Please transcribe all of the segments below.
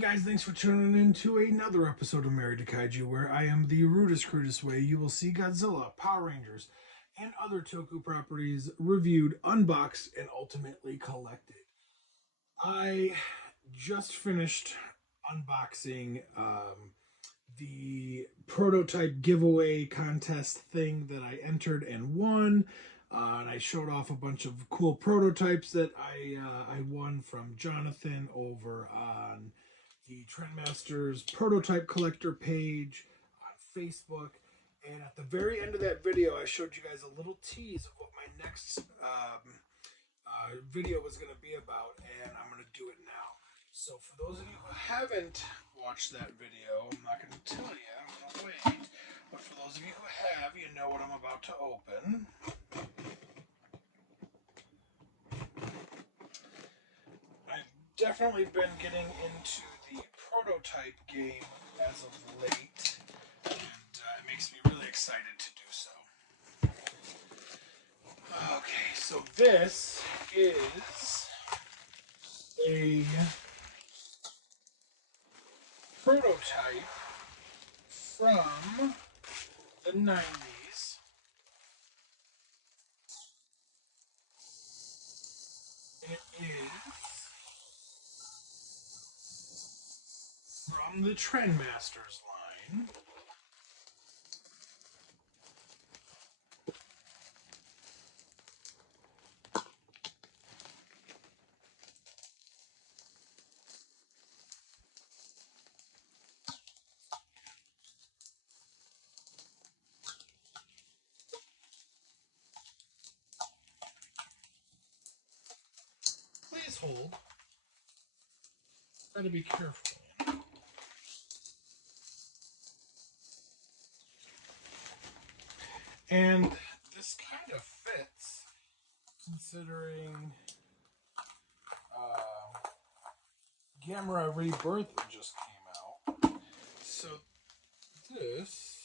Guys, thanks for tuning in to another episode of Married to Kaiju, where I am the rudest, crudest way you will see Godzilla, Power Rangers, and other Toku properties reviewed, unboxed, and ultimately collected. I just finished unboxing the prototype giveaway contest thing that I entered and won. And I showed off a bunch of cool prototypes that I won from Jonathan over on the Trendmasters prototype collector page on Facebook. And at the very end of that video, I showed you guys a little tease of what my next video was going to be about, and I'm going to do it now. So for those of you who haven't watched that video, I'm not going to tell you, I'm going to wait. But for those of you who have, you know what I'm about to open. I've definitely been getting into the prototype game as of late, and it makes me really excited to do so. Okay, so this is a prototype from the 90s. It is from the Trendmasters line. Please hold. Try to be careful. And this kind of fits, considering Gamera Rebirth just came out. So this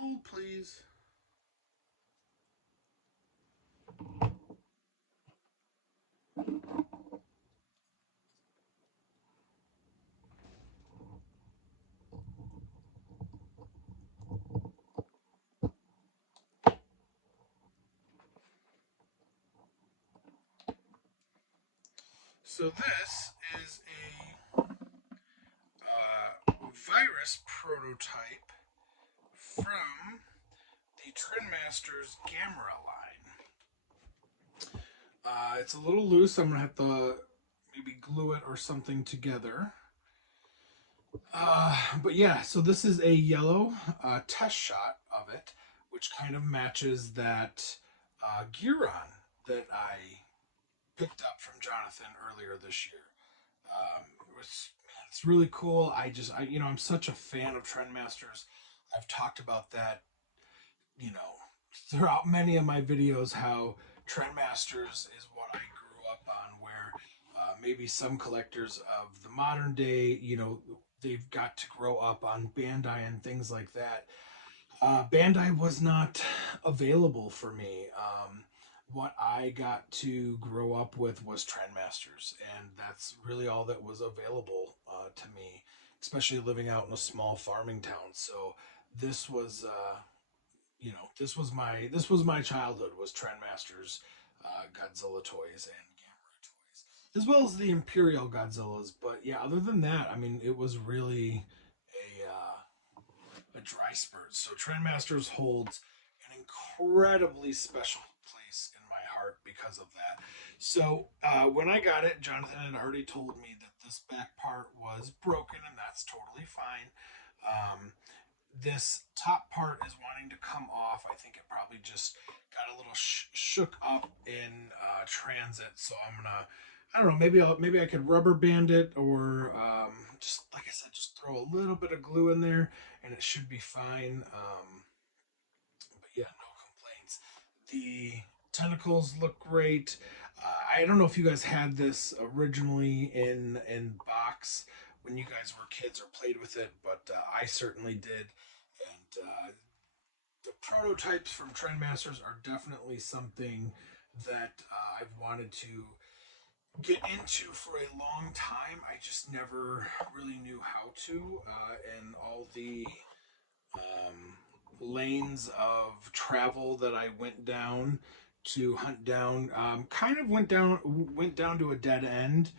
oh, please. So this is a Viras prototype from the Trendmasters Gamera line. It's a little loose. I'm going to have to maybe glue it or something together. But yeah, so this is a yellow test shot of it, which kind of matches that Giron that I picked up from Jonathan earlier this year. It's really cool. I'm such a fan of Trendmasters. I've talked about that, throughout many of my videos, how Trendmasters is what I grew up on, where maybe some collectors of the modern day, they've got to grow up on Bandai and things like that. Bandai was not available for me. What I got to grow up with was Trendmasters, and that's really all that was available to me, especially living out in a small farming town. So this was, this was my childhood, was Trendmasters, Godzilla toys and Gamera toys, as well as the Imperial Godzillas. But yeah, other than that, I mean, it was really a dry spurt. So Trendmasters holds an incredibly special place in my heart because of that. So when I got it, Jonathan had already told me that this back part was broken, and that's totally fine. This top part is wanting to come off. I think it probably just got a little shook up in transit. So I don't know, maybe I could rubber band it, or just like I said, just throw a little bit of glue in there, and it should be fine. But yeah, no complaints. The tentacles look great. I don't know if you guys had this originally in box when you guys were kids or played with it, but I certainly did. And the prototypes from Trendmasters are definitely something that I've wanted to get into for a long time. I just never really knew how to, and all the um, lanes of travel that I went down to hunt down kind of went down to a dead end.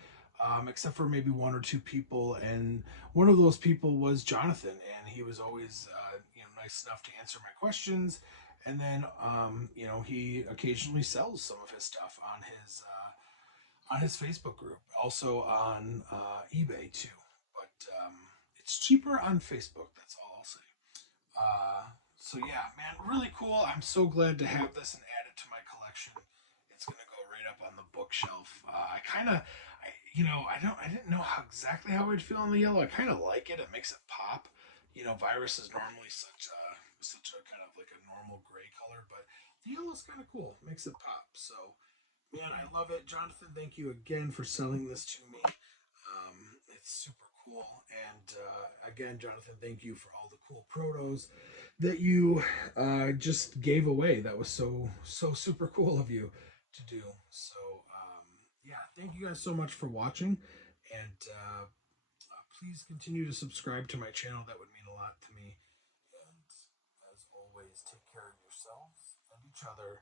Except for maybe one or two people, and one of those people was Jonathan, and he was always nice enough to answer my questions. And then he occasionally sells some of his stuff on his Facebook group, also on eBay too. But it's cheaper on Facebook. That's all I'll say. So yeah, man, really cool. I'm so glad to have this and add it to my collection. It's gonna go right up on the bookshelf. I kind of, I didn't know exactly how I'd feel on the yellow. I kind of like it. It makes it pop. Virus is normally such a kind of like a normal gray color, but the yellow's kind of cool. Makes it pop. So man, I love it. Jonathan, thank you again for selling this to me. It's super cool. And again, Jonathan, thank you for all the cool protos that you just gave away. That was so super cool of you to do. So yeah, thank you guys so much for watching, and please continue to subscribe to my channel. That would mean a lot to me. And as always, take care of yourselves and each other.